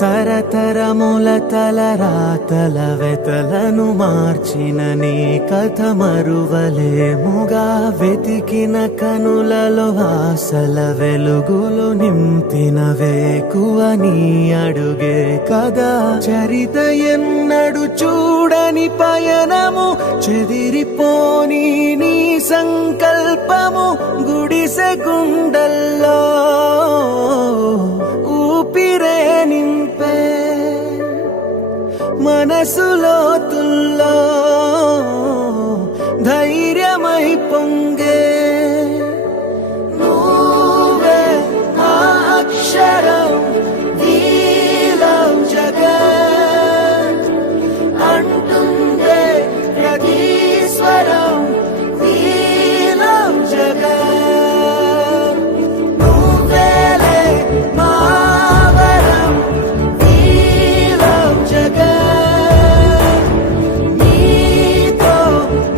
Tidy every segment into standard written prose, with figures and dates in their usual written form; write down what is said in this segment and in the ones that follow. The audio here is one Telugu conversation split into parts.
తరతరముల తలరాతల వెతలను మార్చిన నీ కథ మరువలేముగా. వెతికిన కనులలో ఆశల వెలుగులు నింపిన వేకువ నీ అడుగే కదా. చరిత ఎన్నడు చూడని పయనము, చెదిరిపోని నీ సంకల్పము. గుడిసె గుండల్లో ఊపిరే నింపే, మనసులో తుల్లో ధైర్యమై పొంగే. నువ్వే ఆ అక్షరం, we love జగత్ అంటుందే ప్రతి స్వరం, we love జగత్. నువ్వేలే మా వరం, we love జగత్. నీతో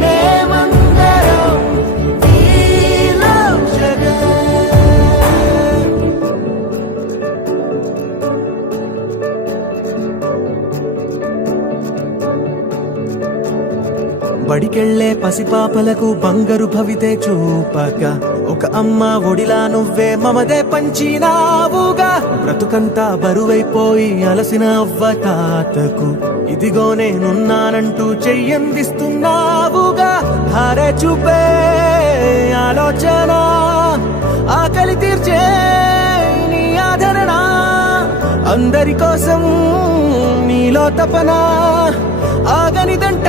మేమందరం, we love జగత్. బడికెళ్లే పసిపాపలకు బంగారు భవితే చూపక, ఒక అమ్మ ఒడిలా నువ్వే మమదే పంచినావుగా. బ్రతుకంతా బరువైపోయి అలసిన అవ్వ తాతకు ఇదిగో నేనున్నానంటూ చెయ్యందిస్తున్నావుగా. ధారే చూపే ఆలోచన, ఆకలి తీర్చే నీ ఆదరణ. అందరి కోసం నీలో తపన, ఆగనిదంట